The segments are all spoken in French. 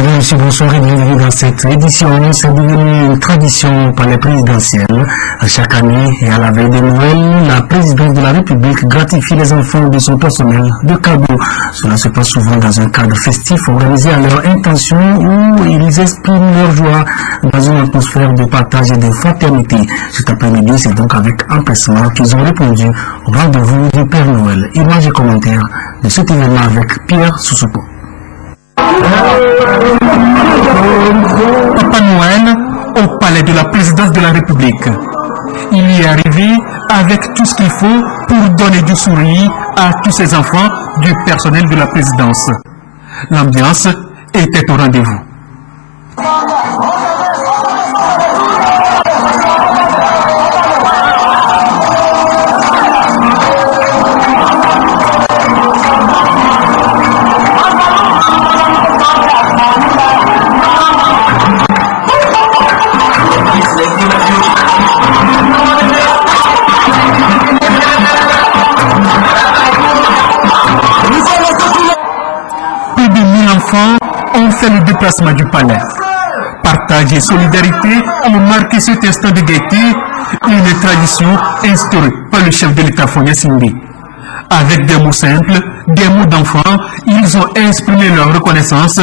Mesdames et messieurs, bonsoir et bienvenue dans cette édition. C'est devenu une tradition par les présidentielles. Chaque année et à la veille de Noël, la présidente de la République gratifie les enfants de son personnel de cadeaux. Cela se passe souvent dans un cadre festif organisé à leur intention où ils expriment leur joie dans une atmosphère de partage et de fraternité. Cet après-midi, c'est donc avec empressement qu'ils ont répondu au rendez-vous du Père Noël. Images et commentaires de cet événement avec Pierre Soussoupo. Papa Noël au palais de la présidence de la République. Il y est arrivé avec tout ce qu'il faut pour donner du sourire à tous ces enfants du personnel de la présidence. L'ambiance était au rendez-vous. On fait le déplacement du palais. Partage et solidarité ont marqué cet instant de gaieté, une tradition instaurée par le chef de l'État Fonia Sindé. Avec des mots simples, des mots d'enfants, ils ont exprimé leur reconnaissance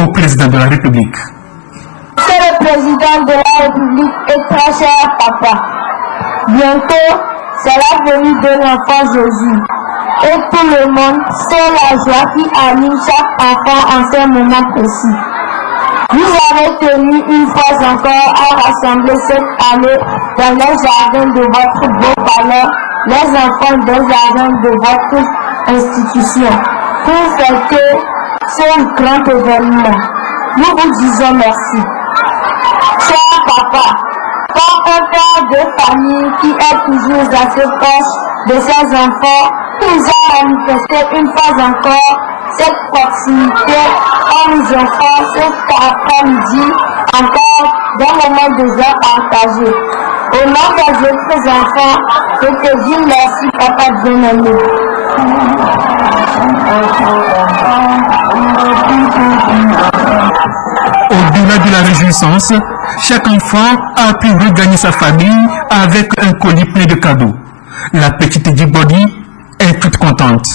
au président de la République. C'est le président de la République et très cher papa. Bientôt, c'est la venue de l'enfant Jésus. Et tout le monde sait la joie qui anime chaque enfant en ces moments précis. Vous avez tenu une fois encore à rassembler cette année dans les jardins de votre beau palais, les enfants des jardins de votre institution, pour fêter ce grand événement. Nous vous disons merci. Cher papa, comme un père de famille qui est toujours assez proche de ses enfants, nous a manifesté une fois encore cette proximité en nous offrant cet après-midi encore des moments de joie partagés. Au nom des autres enfants, je te dis merci, papa bien-aimé. Au-delà de la réjouissance, chaque enfant a pu regagner sa famille avec un colis plein de cadeaux. La petite Djibodi est toute contente.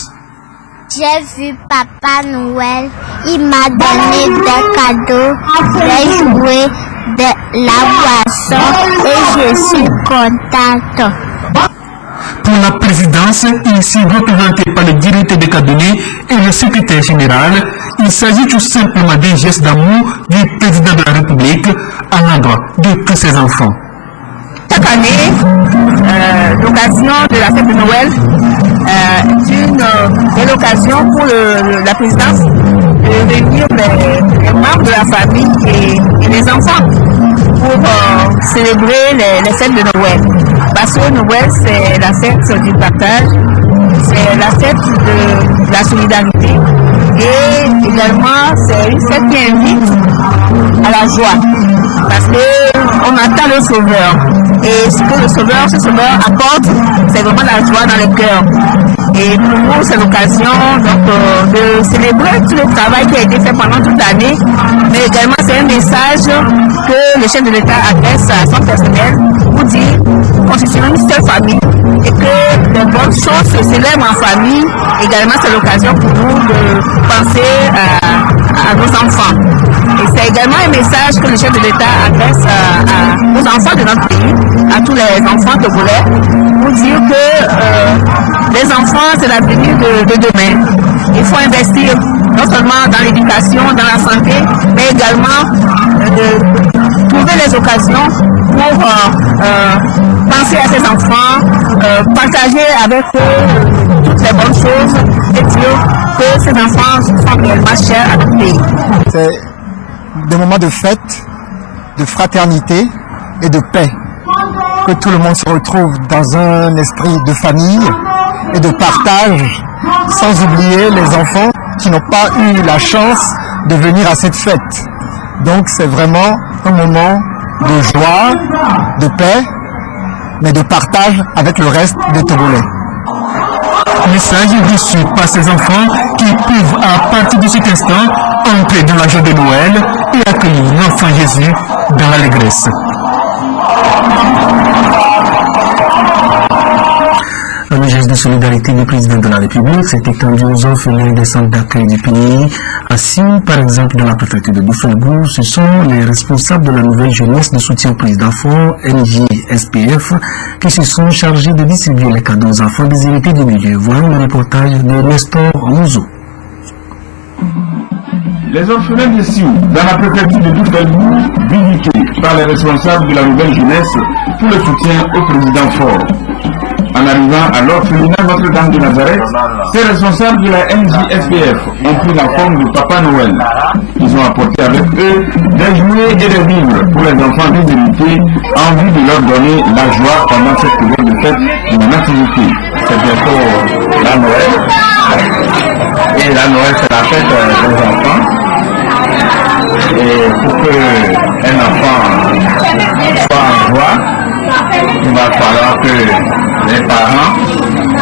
J'ai vu Papa Noël, il m'a donné des cadeaux, des jouets, de la boisson et je suis contente. Pour la présidence, ici représentée par le directeur des cabinets et le secrétaire général, il s'agit tout simplement d'un geste d'amour du président de la République à l'endroit de tous ses enfants. Chaque année, l'occasion de la fête de Noël est l'occasion pour la présidence de réunir les membres de la famille et les enfants pour célébrer les fêtes de Noël. Parce que Noël, c'est la fête du partage, c'est la fête de la solidarité et également c'est une fête qui invite à la joie. Parce qu'on attend le Sauveur. Et ce que ce Sauveur apporte, c'est vraiment la joie dans le cœur. Et pour nous, c'est l'occasion de célébrer tout le travail qui a été fait pendant toute l'année. Mais également, c'est un message que le chef de l'État adresse à son personnel pour dire constituons une seule famille et que les bonnes choses se célèbrent en famille. Également, c'est l'occasion pour nous de penser à nos enfants. Et c'est également un message que le chef de l'État adresse aux enfants de notre pays, à tous les enfants togolais, pour dire que les enfants, c'est l'avenir de demain. Il faut investir non seulement dans l'éducation, dans la santé, mais également de trouver les occasions pour penser à ces enfants, partager avec eux toutes les bonnes choses et dire que ces enfants sont réellement chers à notre pays. C'est des moments de fête, de fraternité et de paix. Que tout le monde se retrouve dans un esprit de famille et de partage, sans oublier les enfants qui n'ont pas eu la chance de venir à cette fête. Donc c'est vraiment un moment de joie, de paix, mais de partage avec le reste des Togolais. Message reçu par ces enfants qui qui peuvent à partir de cet instant entrer dans la joie de Noël et accueillir l'enfant Jésus dans l'allégresse. Un geste de solidarité du président de la République s'est étendu aux orphelins des centres d'accueil du pays. Assis, par exemple, dans la préfecture de Bouffalgou, ce sont les responsables de la nouvelle jeunesse de soutien aux prises d'enfants, NJSPF, qui se sont chargés de distribuer les cadeaux aux enfants déshérités du milieu. Voyons le reportage de Nestor Mouzo. Les orphelins de Sioux, dans la préfecture de Bouffalgou, visités par les responsables de la nouvelle jeunesse pour le soutien au président fort. En arrivant à l'orphelinat Notre-Dame de Nazareth, ces responsables de la NJSPF ont pris la forme de Papa Noël. Ils ont apporté avec eux des jouets et des vivres pour les enfants déshérités en vue de leur donner la joie pendant cette période de fête de la nativité. C'est bientôt la Noël. Et la Noël, c'est la fête des enfants. Et pour qu'un enfant soit en joie, il va falloir que les parents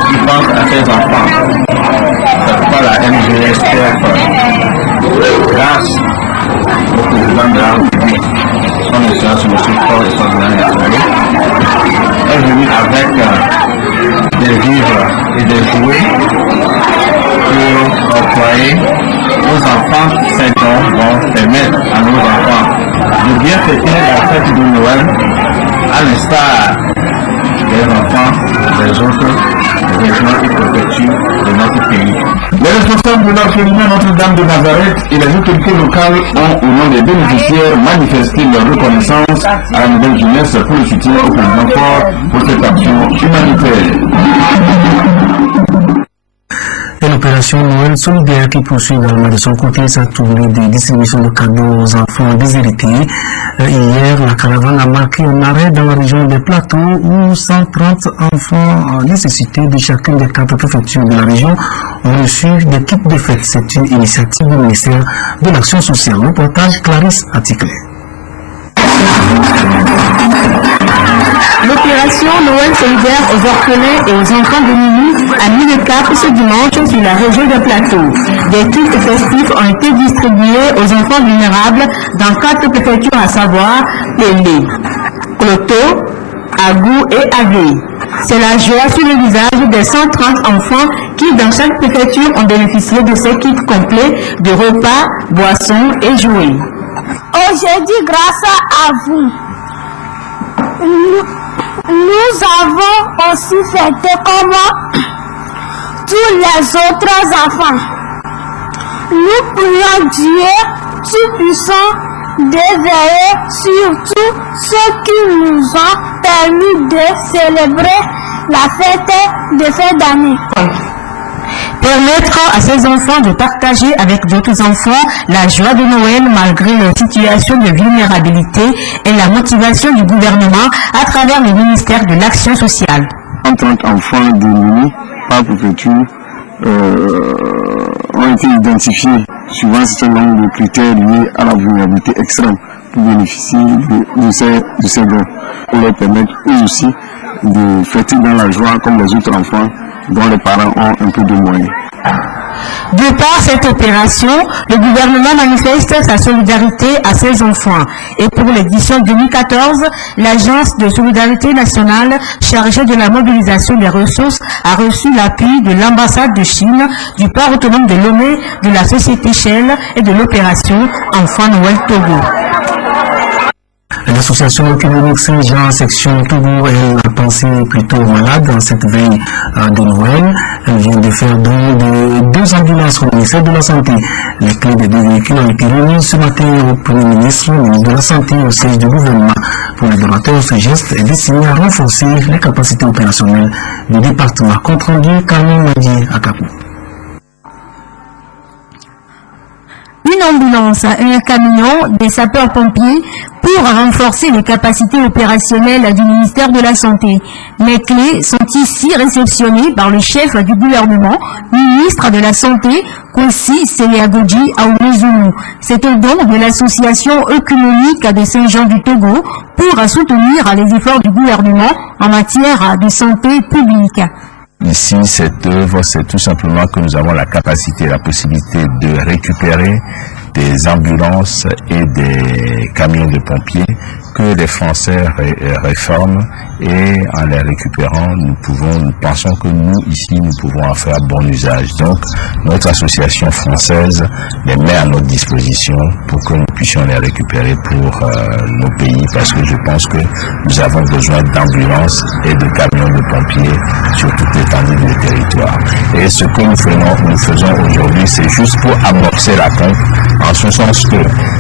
qui pensent à ces enfants. C'est pourquoi la NJSPF, grâce au président de la République, son excellence M. Ford et son gouvernement, est venu avec des vivres et des jouets pour octroyer aux enfants. Ces dons vont permettre à nos enfants de bien fêter la fête de Noël à l'instar des enfants des autres régions et préfectures de notre pays. Les responsables de l'orphelinat Notre-Dame de Nazareth et les autorités locales ont, au nom des bénéficiaires, manifesté leur reconnaissance à la nouvelle jeunesse pour le soutien au président fort pour cette action humanitaire. Et l'opération Noël solidaire qui poursuit également de son côté sa tournée de distribution de cadeaux aux enfants déshérités. Hier, la caravane a marqué un arrêt dans la région des Plateaux où 130 enfants nécessités de chacune des 4 préfectures de la région ont reçu des kits de fête. C'est une initiative du ministère de l'Action sociale. Reportage Clarisse Atticlé. L'opération Noël solidaire aux orphelins et aux enfants démunis a mis le cap ce dimanche sur la région de Plateau. Des kits festifs ont été distribués aux enfants vulnérables dans 4 préfectures, à savoir Pélé, Cloto, Agou et Avé. C'est la joie sur le visage des 130 enfants qui, dans chaque préfecture, ont bénéficié de ces kits complets de repas, boissons et jouets. Aujourd'hui, grâce à vous, nous avons aussi fêté comme tous les autres enfants. Nous prions Dieu Tout-Puissant de veiller sur tous ceux qui nous ont permis de célébrer la fête de fin d'année. Permettre à ces enfants de partager avec d'autres enfants la joie de Noël malgré leur situation de vulnérabilité et la motivation du gouvernement à travers le ministère de l'Action sociale. 130 enfants démunis par préfecture ont été identifiés suivant un certain nombre de critères liés à la vulnérabilité extrême pour bénéficier de ces dons, pour leur permettre eux aussi de fêter dans la joie comme les autres enfants dont les parents ont un peu de moyens. De par cette opération, le gouvernement manifeste sa solidarité à ses enfants. Et pour l'édition 2014, l'Agence de solidarité nationale chargée de la mobilisation des ressources a reçu l'appui de l'ambassade de Chine, du port autonome de Lomé, de la société Shell et de l'opération Enfant Noël Togo. L'association économique Saint-Jean, section Togo, elle a pensé plutôt malade dans cette veille de Noël. Elle vient de faire don de 2 ambulances au ministère de la Santé. Les clés des 2 véhicules ont été remises ce matin au Premier ministre, au ministre de la Santé, au siège du gouvernement. Pour les donateurs, ce geste est destiné à renforcer les capacités opérationnelles du département. Compte rendu, Carmen Madier à Capou. Une ambulance et un camion des sapeurs-pompiers pour renforcer les capacités opérationnelles du ministère de la Santé. Les clés sont ici réceptionnées par le chef du gouvernement, ministre de la Santé, Kossi Seleagodji Aoumezulu. C'est un don de l'association œcuménique de Saint-Jean du Togo pour soutenir les efforts du gouvernement en matière de santé publique. ici, cette œuvre, c'est tout simplement que nous avons la capacité, la possibilité de récupérer des ambulances et des camions de pompiers que les Français réforment, et en les récupérant, nous pensons que nous, ici, nous pouvons en faire bon usage. Donc, notre association française les met à notre disposition pour que nous puissions les récupérer pour nos pays, parce que je pense que nous avons besoin d'ambulances et de camions de pompiers sur toute l'étendue du territoire. Et ce que nous faisons aujourd'hui, c'est juste pour amorcer la pompe, en ce sens que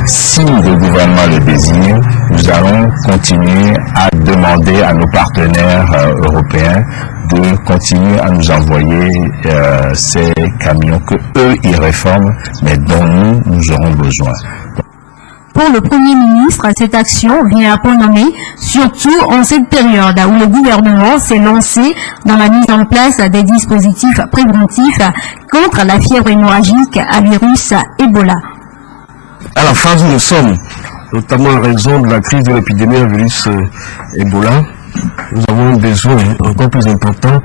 si le gouvernement le désire, nous allons continuer à demander à nos partenaires européens de continuer à nous envoyer ces camions que eux ils réforment, mais dont nous aurons besoin. Pour le Premier ministre, cette action vient à point nommé, surtout en cette période où le gouvernement s'est lancé dans la mise en place des dispositifs préventifs contre la fièvre hémorragique à virus Ebola. À la phase où nous sommes, notamment en raison de la crise de l'épidémie à virus Ebola, nous avons un besoin encore plus important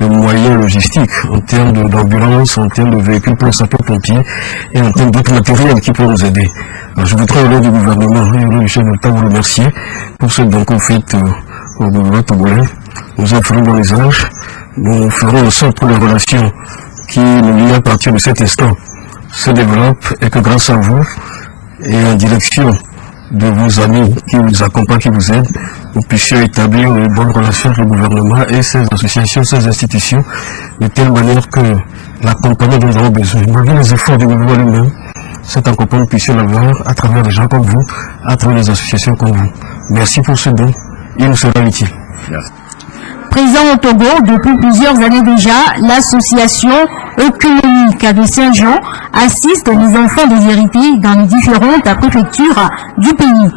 de moyens logistiques en termes d'ambulance, en termes de véhicules pour les sapeurs-pompiers et en termes d'autres matériels qui peuvent nous aider. Alors, je voudrais au nom du gouvernement et au nom du chef de l'État vous remercier pour ce don qu'on fait au gouvernement togolais. Nous en ferons dans les âges, nous ferons en sorte que les relations qui nous lient à partir de cet instant se développent et que grâce à vous et en direction de vos amis qui vous accompagnent, qui vous aident, nous puissions établir une bonne relation avec le gouvernement et ces associations, ces institutions, de telle manière que l'accompagnement dont nous avons besoin, malgré les efforts du gouvernement lui-même, cet accompagnement, nous puissions l'avoir à travers des gens comme vous, à travers des associations comme vous. Merci pour ce don, il nous sera utile. Merci. Présent au Togo depuis plusieurs années déjà, l'association œcuménique de Saint-Jean assiste les enfants déshérités dans les différentes préfectures du pays.